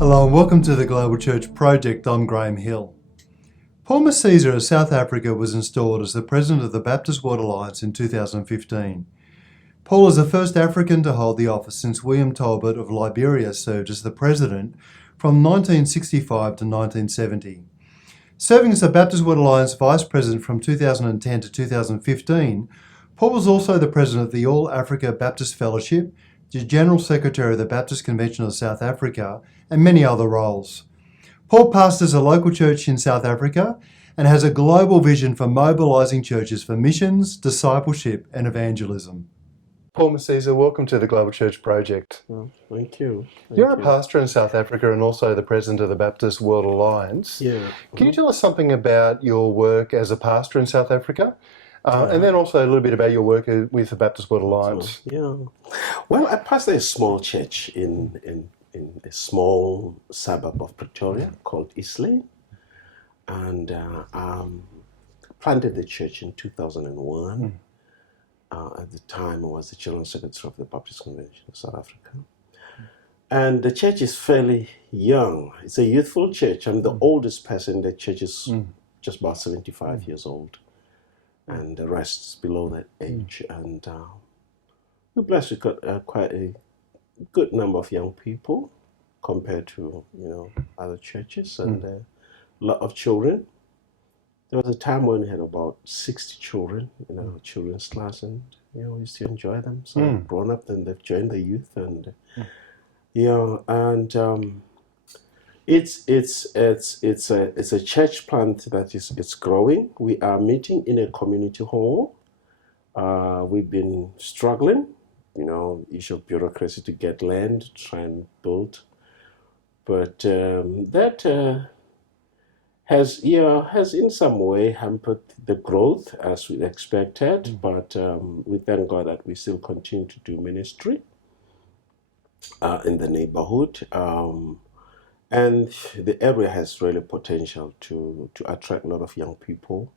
Hello and welcome to the Global Church Project. I'm Graham Hill. Paul Msiza of South Africa was installed as the President of the Baptist World Alliance in 2015. Paul is the first African to hold the office since William Tolbert of Liberia served as the President from 1965 to 1970. Serving as the Baptist World Alliance Vice President from 2010 to 2015, Paul was also the President of the All Africa Baptist Fellowship, the General Secretary of the Baptist Convention of South Africa, and many other roles. Paul pastors a local church in South Africa and has a global vision for mobilizing churches for missions, discipleship, and evangelism. Paul Msiza, welcome to the Global Church Project. Oh, thank you. You're a pastor in South Africa and also the President of the Baptist World Alliance. Yeah. Can you tell us something about your work as a pastor in South Africa? And then also a little bit about your work with the Baptist World Alliance. Well, I pastor a small church in a small suburb of Pretoria called East Lane. And planted the church in 2001. At the time, I was the General Secretary of the Baptist Convention of South Africa. And the church is fairly young. It's a youthful church. I'm the oldest person in the church is just about 75 years old. And the rest is below that age. And we're blessed. We've got quite a good number of young people compared to other churches, and a lot of children. There was a time when we had about 60 children in our children's class, and we used to enjoy them. Some grown up, and they've joined the youth, and it's a church plant that it's growing. We are meeting in a community hall. We've been struggling, issue of bureaucracy to get land, try and build, but that has in some way hampered the growth as we expected. But we thank God that we still continue to do ministry in the neighborhood. And the area has really potential to attract a lot of young people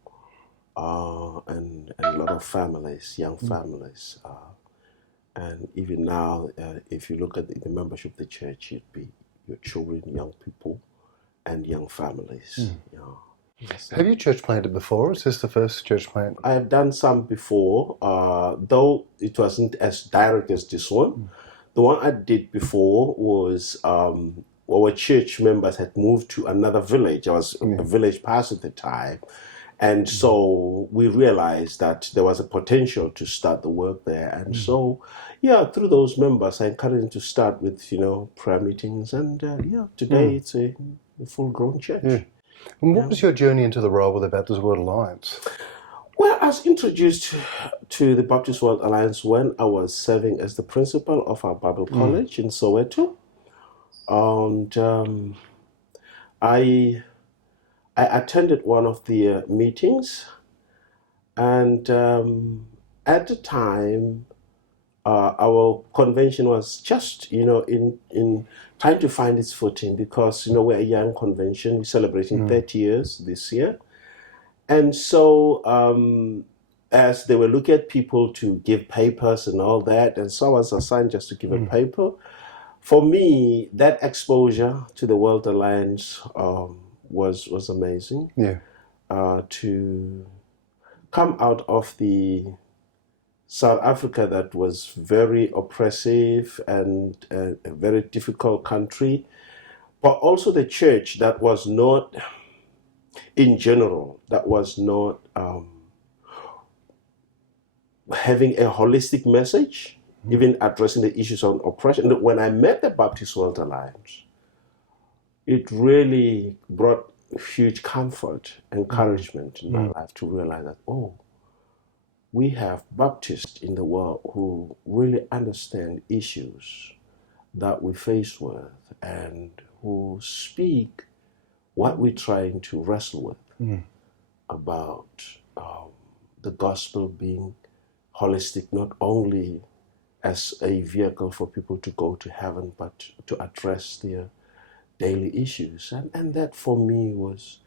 and a lot of families, young families. And even now, if you look at the membership of the church, it'd be your children, young people, and young families. Have you church planted before? Is this the first church plant? I have done some before, though it wasn't as direct as this one. The one I did before was our church members had moved to another village. I was a village pastor at the time. And so we realized that there was a potential to start the work there. And so, through those members, I encouraged them to start with, prayer meetings. And today it's a full-grown church. And what was your journey into the role with the Baptist World Alliance? Well, I was introduced to the Baptist World Alliance when I was serving as the principal of our Bible college in Soweto. And I attended one of the meetings, and at the time, our convention was just, in trying to find its footing, because, we're a young convention. We're celebrating 30 years this year. And so as they were looking at people to give papers and all that, and so I was assigned just to give a paper. For me, that exposure to the World Alliance was amazing. To come out of the South Africa that was very oppressive and a very difficult country, but also the church that was not, in general, that was not having a holistic message, even addressing the issues on oppression. When I met the Baptist World Alliance, it really brought huge comfort, encouragement in my life to realize that, we have Baptists in the world who really understand issues that we face with and who speak what we're trying to wrestle with about the gospel being holistic, not only as a vehicle for people to go to heaven, but to address their daily issues. And that for me was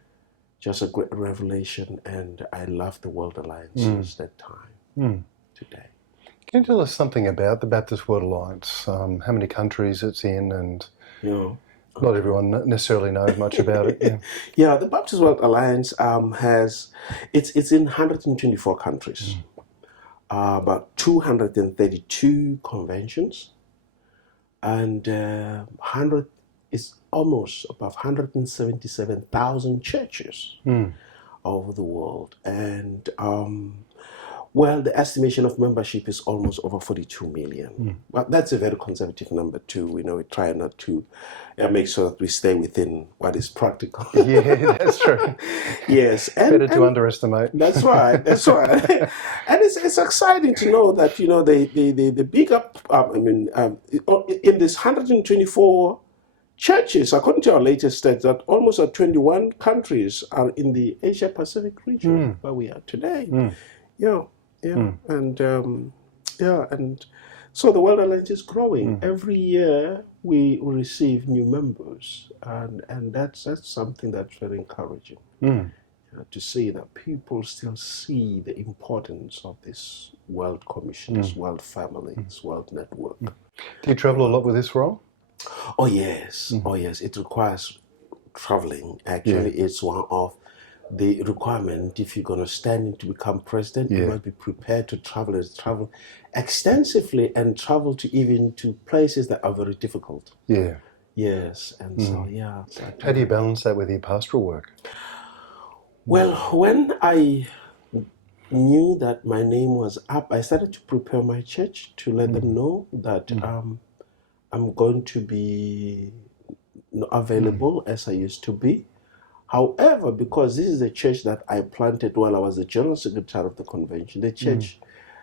just a great revelation, and I love the World Alliance since that time today. Can you tell us something about the Baptist World Alliance? How many countries it's in, and Not everyone necessarily knows much about it. Yeah. Yeah, the Baptist World Alliance it's in 124 countries, about 232 conventions, and 100 is almost about 177,000 churches over the world, and well, the estimation of membership is almost over 42 million. But that's a very conservative number too. We try not to make sure that we stay within what is practical. Yeah, that's true. Yes, Better to underestimate. That's right. That's right. And it's exciting to know that the big up. In this 124 churches, according to our latest stats, that almost 21 countries are in the Asia Pacific region where we are today. And so the World Alliance is growing. Every year we receive new members, and that's something that's very encouraging. To see that people still see the importance of this World Commission, this World Family, this World Network. Do you travel a lot with this role? Oh yes, it requires traveling. Actually, it's one of the requirement. If you're going to stand in to become president, you must be prepared to travel extensively and travel to places that are very difficult. Yeah. Yes, and so How do you balance that with your pastoral work? Well, when I knew that my name was up, I started to prepare my church to let them know that I'm going to be available as I used to be. However, because this is a church that I planted while I was the general secretary of the convention, the church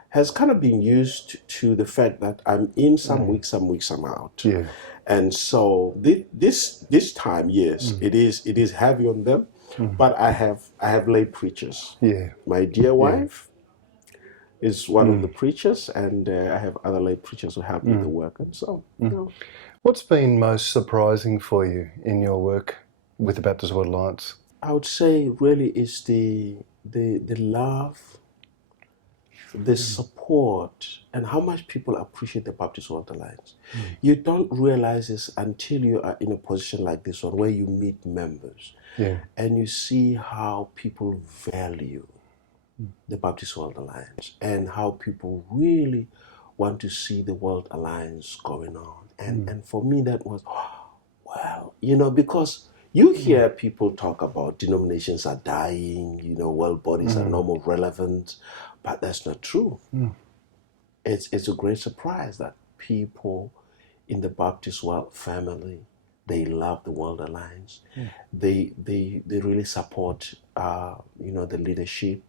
has kind of been used to the fact that I'm in some weeks I'm out. Yeah. And so this time, yes, it is heavy on them, but I have lay preachers. Yeah. My dear wife is one of the preachers, and I have other lay preachers who help with the work. And so, What's been most surprising for you in your work with the Baptist World Alliance? I would say really is the love, the support, and how much people appreciate the Baptist World Alliance. You don't realize this until you are in a position like this one, where you meet members and you see how people value the Baptist World Alliance and how people really want to see the World Alliance going on. And for me, that was, well, because you hear people talk about denominations are dying, world bodies are no more relevant, but that's not true. It's a great surprise that people in the Baptist World family, they love the World Alliance. They really support, the leadership.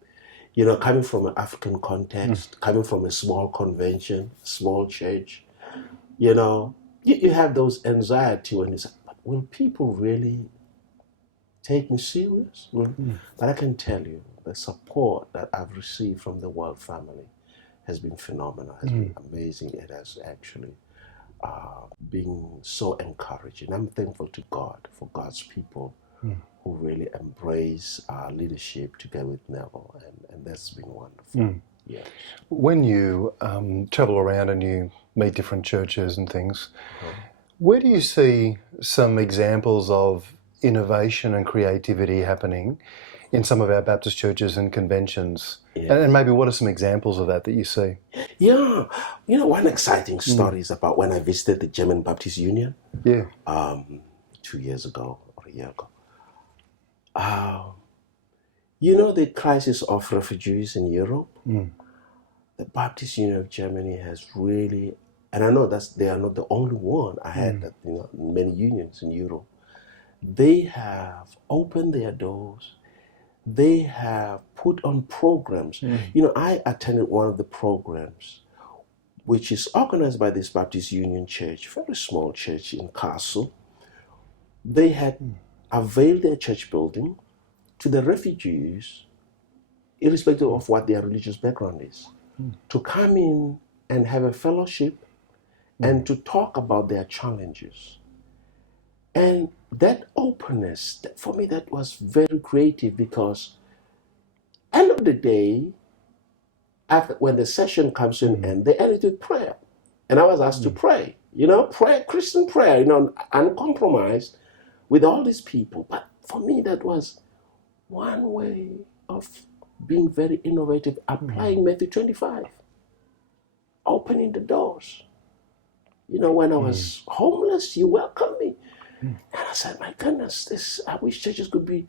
Coming from an African context, coming from a small convention, small church, you have those anxiety when you say, but will people really take me serious? But I can tell you, the support that I've received from the World family has been phenomenal, has been amazing. It has actually been so encouraging. I'm thankful to God for God's people who really embrace leadership together with Neville, and that's been wonderful. Yes. When you travel around and you meet different churches and things, where do you see some examples of innovation and creativity happening in some of our Baptist churches and conventions? And maybe what are some examples of that you see? Yeah. One exciting story is about when I visited the German Baptist Union 2 years ago or a year ago. The crisis of refugees in Europe. The Baptist Union of Germany has really, and I know that they are not the only one. I had that, many unions in Europe. They have opened their doors. They have put on programs. I attended one of the programs, which is organized by this Baptist Union Church, very small church in Castle. They had availed their church building to the refugees, irrespective of what their religious background is, to come in and have a fellowship and to talk about their challenges. And that openness, for me, that was very creative, because end of the day, when the session comes to an end, they ended with prayer. And I was asked to pray, prayer, Christian prayer, uncompromised with all these people. But for me, that was one way of being very innovative, applying Matthew 25, opening the doors. When I was homeless, you welcomed me. And I said, my goodness, I wish churches could be,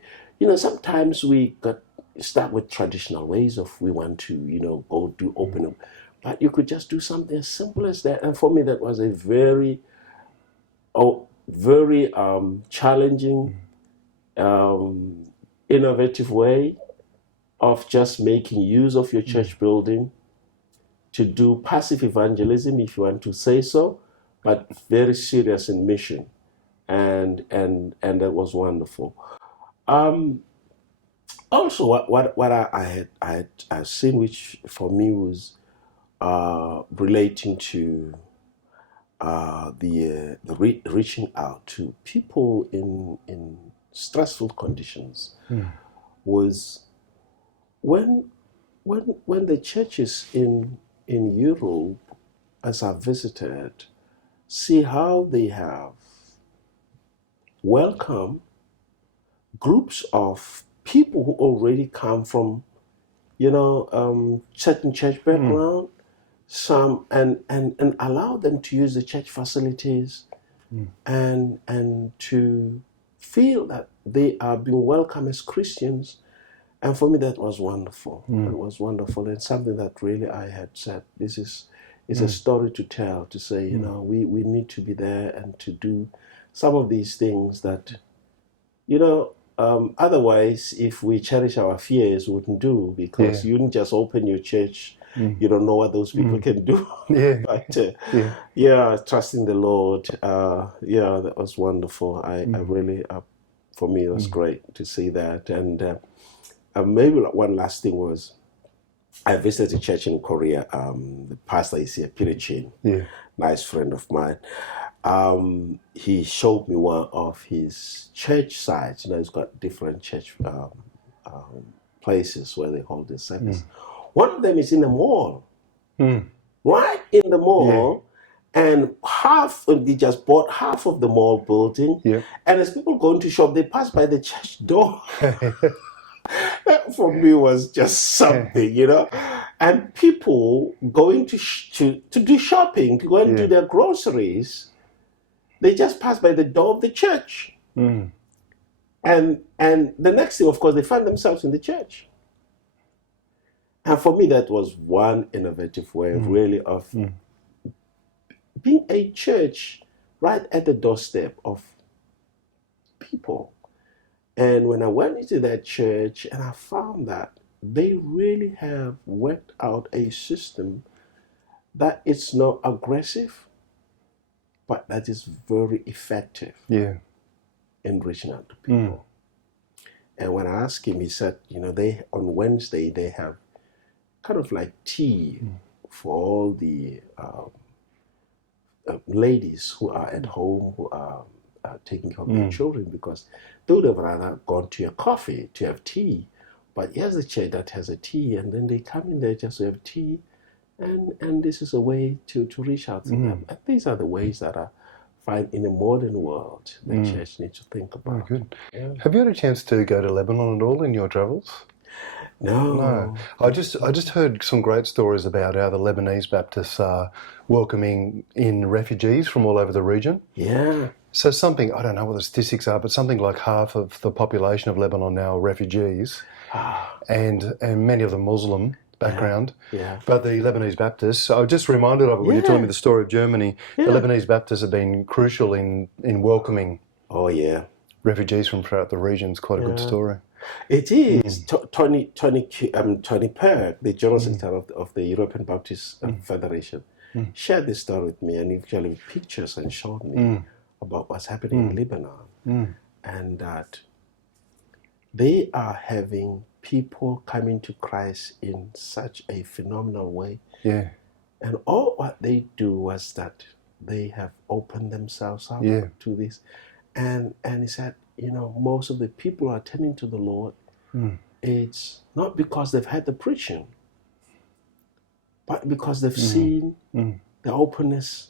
sometimes we got start with traditional ways of we want to, go do open up. But you could just do something as simple as that. And for me, that was a very challenging, innovative way of just making use of your church building to do passive evangelism, if you want to say so, but very serious in mission. And that was wonderful. Also, what I had seen, which for me was relating to the reaching out to people in stressful conditions, was when the churches in Europe, as I visited, see how they have welcomed groups of people who already come from, certain church background, some and allow them to use the church facilities and to feel that they are being welcomed as Christians. And for me, that was wonderful. It was wonderful, and something that really I had said, this is a story to tell, to say, we need to be there and to do some of these things that, otherwise, if we cherish our fears, we wouldn't do, because you wouldn't just open your church. You don't know what those people can do. But trusting the Lord, that was wonderful. I really, for me, it was great to see that. And maybe one last thing was, I visited a church in Korea. The pastor is here, Peter Chin, nice friend of mine. He showed me one of his church sites. He's got different church places where they hold their service. One of them is in the mall, right in the mall, and they just bought half of the mall building. And as people going to shop, they pass by the church door. That for me was just something, And people going to do shopping, to go and do their groceries, they just pass by the door of the church. And the next thing, of course, they find themselves in the church. And for me, that was one innovative way, really, of being a church right at the doorstep of people. And when I went into that church, and I found that they really have worked out a system that it's not aggressive, but that is very effective in reaching out to people. And when I asked him, he said, they on Wednesday, they have kind of like tea for all the ladies who are at home, who are taking care of their children, because they would have rather gone to a coffee to have tea. But here's a church that has a tea, and then they come in there just to have tea, and this is a way to reach out to them. And these are the ways that I find in a modern world the church needs to think about. Good. Have you had a chance to go to Lebanon at all in your travels? No. I just heard some great stories about how the Lebanese Baptists are welcoming in refugees from all over the region. Yeah. So something, I don't know what the statistics are, but something like half of the population of Lebanon now are refugees, and many of them Muslim background. But the Lebanese Baptists, I was just reminded of it when you told me the story of Germany. The Lebanese Baptists have been crucial in welcoming refugees from throughout the region. It's quite a good story. It is. Tony Perk, the General Secretary of the European Baptist Federation, shared this story with me, and he actually with pictures and showed me about what's happening in Lebanon, and that they are having people coming to Christ in such a phenomenal way. And all what they do was that they have opened themselves up to this, and he said, most of the people are turning to the Lord. It's not because they've had the preaching, but because they've seen the openness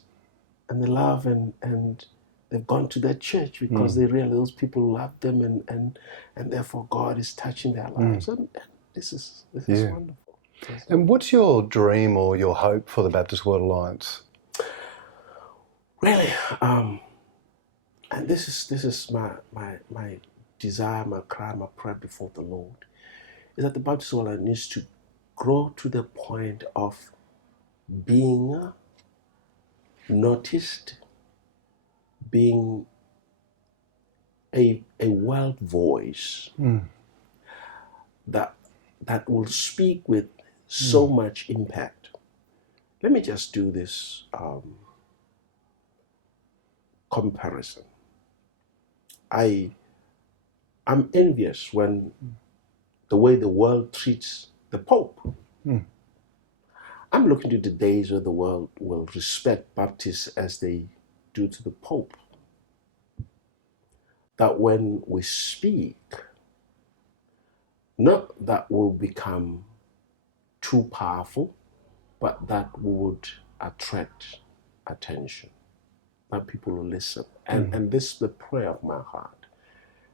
and they love, and they've gone to their church because they realize those people love them, and therefore God is touching their lives. And this is wonderful. And what's your dream or your hope for the Baptist World Alliance? Really, and this is my desire, my cry, my prayer before the Lord, is that the Baptist World Alliance needs to grow to the point of being noticed, being a world voice that will speak with so much impact. Let me just do this comparison. I'm envious when the way the world treats the Pope. I'm looking to the days where the world will respect Baptists as they do to the Pope. That when we speak, not that we'll become too powerful, but that would attract attention, that people will listen. And this is the prayer of my heart.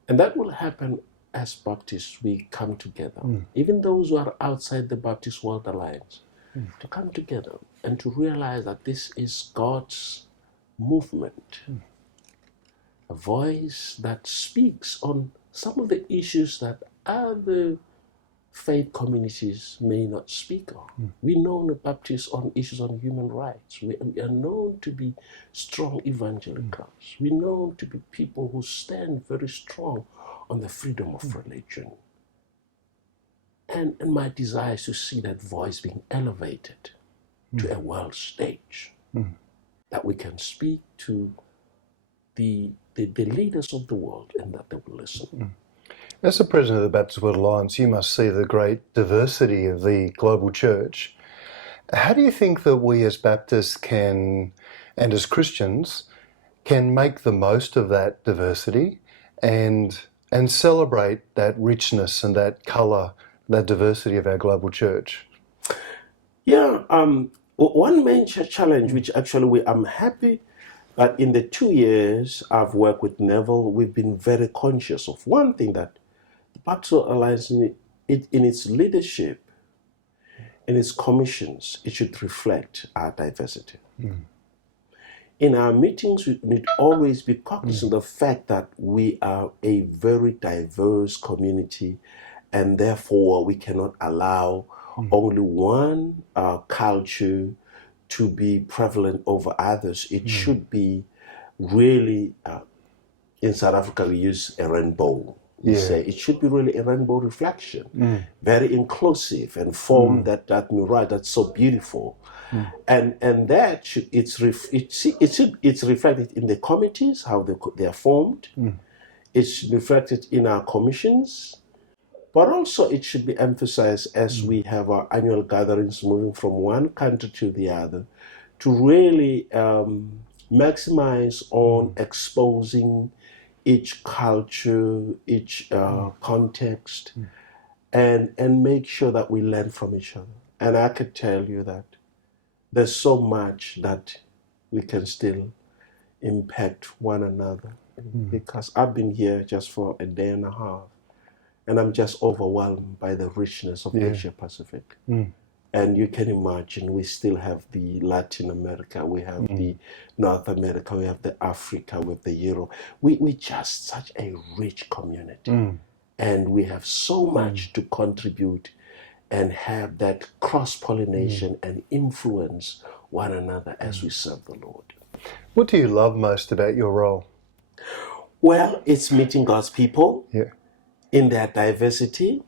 And that will happen as Baptists, we come together. Even those who are outside the Baptist World Alliance, to come together and to realize that this is God's movement. A voice that speaks on some of the issues that other faith communities may not speak on. We know the Baptists on issues on human rights. We are known to be strong evangelicals. We're known to be people who stand very strong on the freedom of religion. And my desire is to see that voice being elevated to a world stage, that we can speak to the leaders of the world and that they will listen. As the president of the Baptist World Alliance, you must see the great diversity of the global church. How do you think that we as Baptists can, and as Christians, can make the most of that diversity and celebrate that richness and that colour, that diversity of our global church? Yeah, one main challenge, which actually I'm happy that in the 2 years I've worked with Neville, we've been very conscious of one thing, that the Baptist Alliance, in its leadership, in its commissions, it should reflect our diversity. In our meetings, we need always be cognizant of the fact that we are a very diverse community, and therefore we cannot allow only one culture to be prevalent over others. It should be really, in South Africa we use a rainbow. We say it should be really a rainbow reflection, very inclusive and form that mirage that's so beautiful. And that it's reflected in the committees, how they are formed. It's reflected in our commissions, but also it should be emphasized as we have our annual gatherings, moving from one country to the other, to really maximize on exposing each culture, each context, and make sure that we learn from each other. And I could tell you that there's so much that we can still impact one another, because I've been here just for a day and a half, and I'm just overwhelmed by the richness of Asia Pacific. And you can imagine, we still have the Latin America, we have the North America, we have the Africa, we have the Europe. We're just such a rich community. And we have so much to contribute and have that cross-pollination and influence one another as we serve the Lord. What do you love most about your role? Well, it's meeting God's people in their diversity.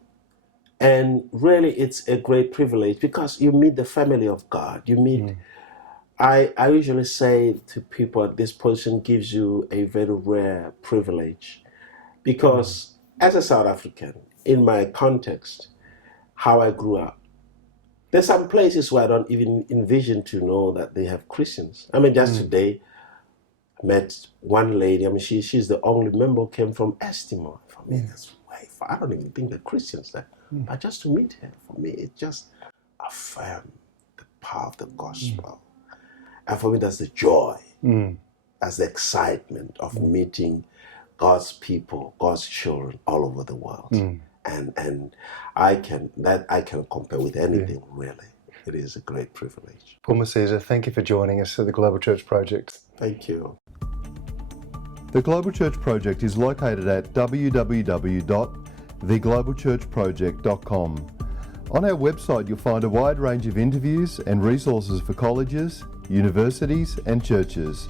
And really, it's a great privilege because you meet the family of God. You meet, I usually say to people, this position gives you a very rare privilege, because as a South African, in my context, how I grew up, there's some places where I don't even envision to know that they have Christians. I mean, just today, I met one lady. I mean, she's the only member who came from Estimor. For me, that's way far. I don't even think they're Christians there. But just to meet her, for me, it just affirmed the power of the gospel. And for me, that's the joy That's the excitement of meeting God's people, God's children all over the world. And I can compare with anything, really. It is a great privilege. Paul Msiza, thank you for joining us at the Global Church Project. Thank you. The Global Church Project is located at www.theglobalchurchproject.com. On our website, you'll find a wide range of interviews and resources for colleges, universities, and churches.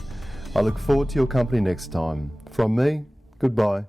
I look forward to your company next time. From me, goodbye.